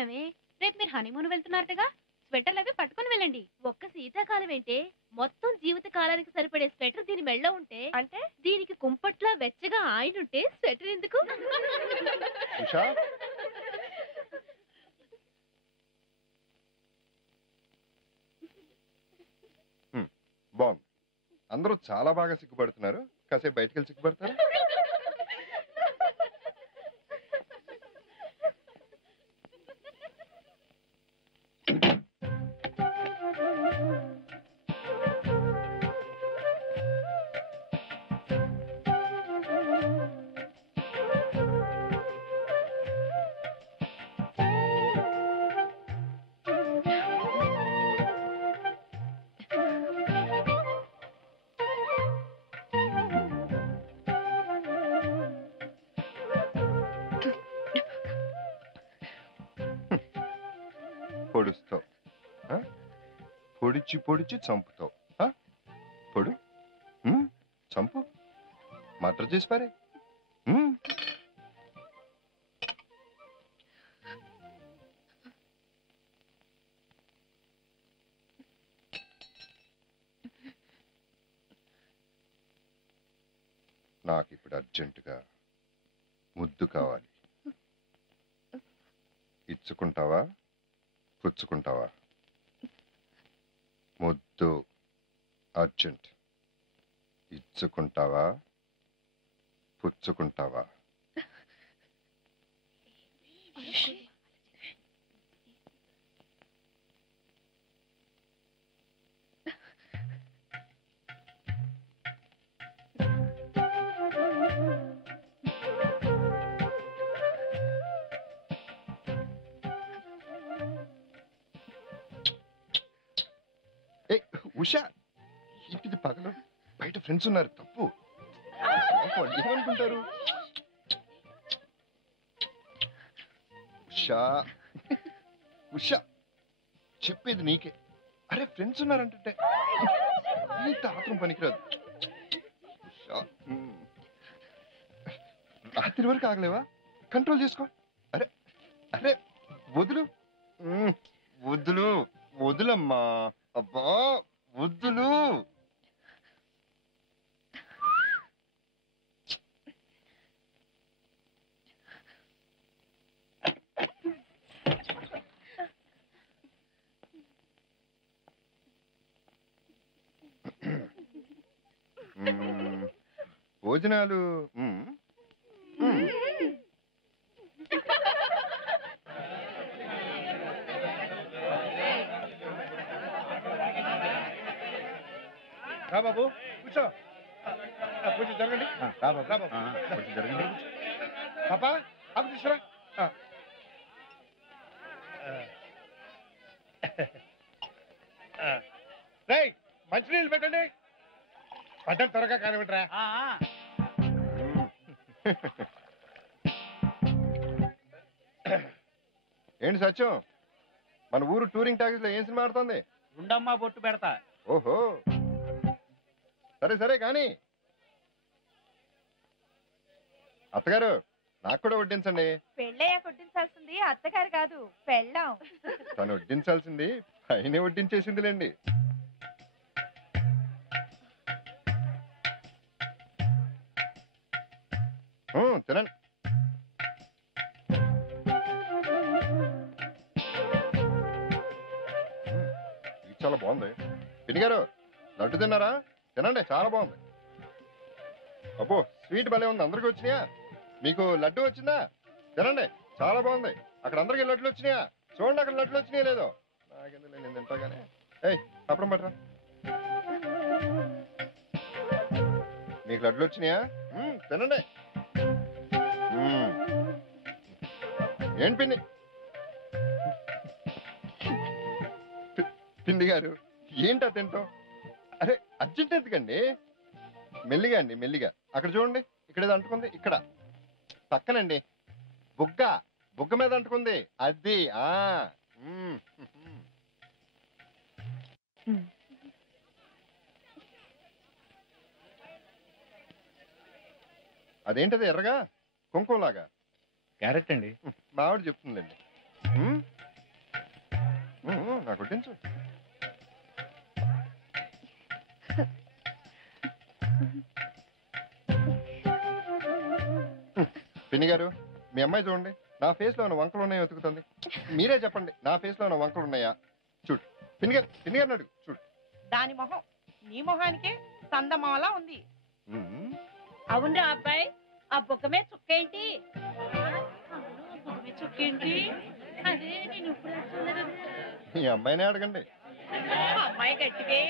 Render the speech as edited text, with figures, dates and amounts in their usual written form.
మర్చిపోయామే, రేపు మీరు హనీమూన్ వెళ్తున్నారటగా, స్వెటర్లు అవి పట్టుకుని వెళ్ళండి. ఒక్క శీతాకాలం ఏంటే, మొత్తం జీవిత కాలానికి సరిపడే స్వెటర్ దీని మెళ్ళో ఉంటే, అంటే దీనికి కుంపట్లా వెచ్చగా ఆయనుంటే స్వెటర్ ఎందుకు? బాగుంది. అందరూ చాలా బాగా సిగ్గుపడుతున్నారు. కాసేపు బయటకు వెళ్ళి సిగ్గుపడతారు. పొడుస్తావు, పొడిచి పొడిచి చంపుతావు. పొడు, చంపు, మర్డర్ చేసి పారే. నాకు ఇప్పుడు అర్జెంటుగా ముద్దు కావాలి. ఇచ్చుకుంటావా, పుచ్చుకుంటావా? ముద్దు అర్జెంట్. ఇచ్చుకుంటావా, పుచ్చుకుంటావా? ఉషా, ఇంటిది పగలు, బయట ఫ్రెండ్స్ ఉన్నారు. తప్పు. ఏమనుకుంటారు? ఉషా, ఉషా, చెప్పేది నీకే. అరే ఫ్రెండ్స్ ఉన్నారంటే ఇంత ఆత్రం పనికిరాదు. ఉషా, రాత్రి వరకు ఆగలేవా? కంట్రోల్ చేసుకో. అరే అరే వదులు, వదులు, వదులమ్మా. అబ్బా వద్దులు. భోజనాలు రా బాబు కూర్చో. కొంచెం జరగండి. రా బాబు, రా బాబు, కొంచెం జరగండి. పాపా ఆకు తీసుకురా. రేయ్ మంచినీళ్ళు పెట్టండి. పద్ధతి త్వరగా కానివ్వండిరా. ఏంటి సత్యం, మన ఊరు టూరింగ్ టాకీస్ లో ఏం సినిమా ఆడుతుంది? ఉండమ్మా బొట్టు పెడతా. ఓహో, సరే సరే కానీ అత్తగారు నాకు కూడా వడ్డించండి. పెళ్ళయ్యాక వడ్డించాల్సింది అత్తగారు కాదు, పెళ్ళాం. తను వడ్డించాల్సింది పైనే వడ్డించేసిందిలేండి. తినండి. ఇది చాలా బాగుంది. పిన్ని గారు లడ్డు తిన్నారా? తినండి, చాలా బాగుంది. అబ్బో స్వీట్ భలే ఉంది. అందరికి వచ్చినాయా? మీకు లడ్డు వచ్చిందా? తినండి, చాలా బాగుంది. అక్కడ అందరికి లడ్లు వచ్చినాయా? చూడండి అక్కడ లడ్లు వచ్చినాయా లేదో. నాకెందుకు, నేను తింటాగానే. అప్పుడు పట్టరా. మీకు లడ్లు వచ్చినాయా? తినండి. ఏంటి పిన్ని, పిండి గారు ఏంటా తింటాం? అరే అర్జెంట్ ఎందుకండి, మెల్లిగా అండి, మెల్లిగా. అక్కడ చూడండి, ఇక్కడ ఏదో అంటుకుంది. ఇక్కడ పక్కనండి, బుగ్గ, బుగ్గ మీద అంటుకుంది. అది అదేంటది ఎర్రగా కుంకుమలాగా? క్యారెట్ అండి. మావిడ చెప్తుందండి. పెంచు. పిన్ని గారు, మీ అమ్మాయి చూడండి, నా ఫేస్ లో ఉన్న వంకలు ఉన్నాయో వెతుకుతుంది. మీరే చెప్పండి, నా ఫేస్ లో ఉన్న వంకలు ఉన్నాయా? చూడు పిన్ని గారిని అడుగు, చూడు. దాని మొహం నీ మొహానికే సందమాలా ఉంది. ఉమ్. అవునరా అబ్బాయి, ఆ బుగ్గమే చుక్కేంటి? చుక్కేంటి? అదే నేను ఇప్పుడు చూడలేదు. మీ అమ్మాయినే అడగండి. అమ్మాయి గట్టిగే.